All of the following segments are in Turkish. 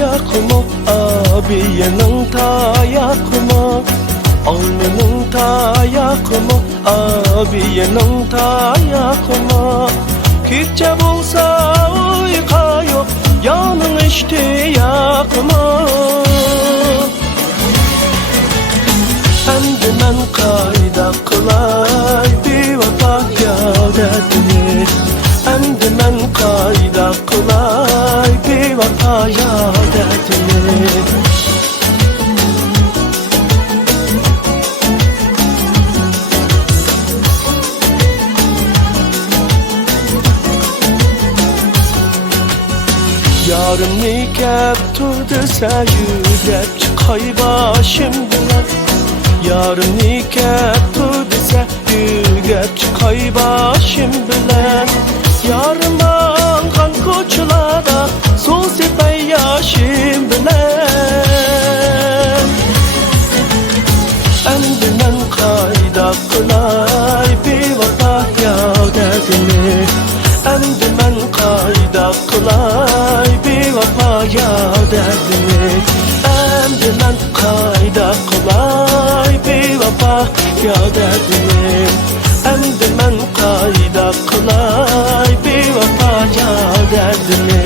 yakma, abiyenin ta yakma. Alnının ta yakma, abiyenin ta yakma. Kekçe bulsa uyka yok, yanın işte yakma. Endi men qayda qilay bevafo yodadini. Endi men qayda qilay bevafo yodadini. Yarım nikah turdisa yürep çıkay başım bilen. Yarım nikah turdisa yürep çıkay başım bilen. Yarım angan koçularda su sepay yaşım bilen. Endi men qayda qilay bevafo yodadini. Endi men qayda qilay bevafo yodadini. Endi men qayda qilay bevafo yodadini. Endi men qayda qilay bevafo yodadini.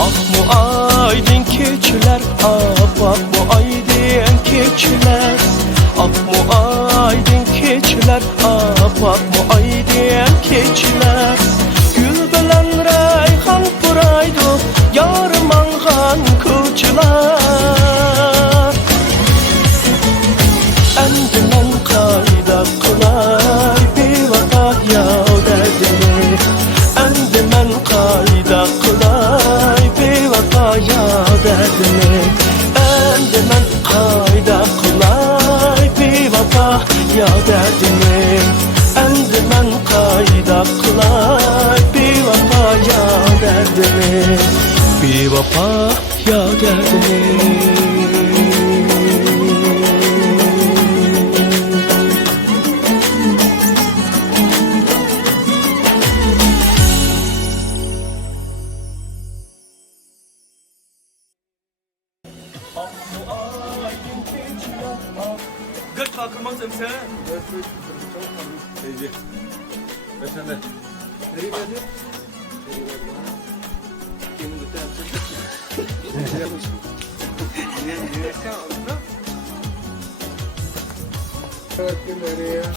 Ah bu aydın keçiler, ah bu aydın keçiler. Ah bu aydın keçiler, ah bu aydın keçiler. Gül bilen rayhan buraydı, yarım angan koçular. Endi men qayda qilay bevafo yodadini. Endi men qayda qilay bevafo yodadini. Endi men qayda qilay bevafo yodadini. Endi men qayda qilay bevafo yodadini. Bevafo yodadini. Gırt kalkırmazsın sen. Ece. Efendim. Nereye geldi? Nereye geldi bana? Kim bu tarafta? Nereye yapmışsın? Nereye kaldı? Evet, nereye?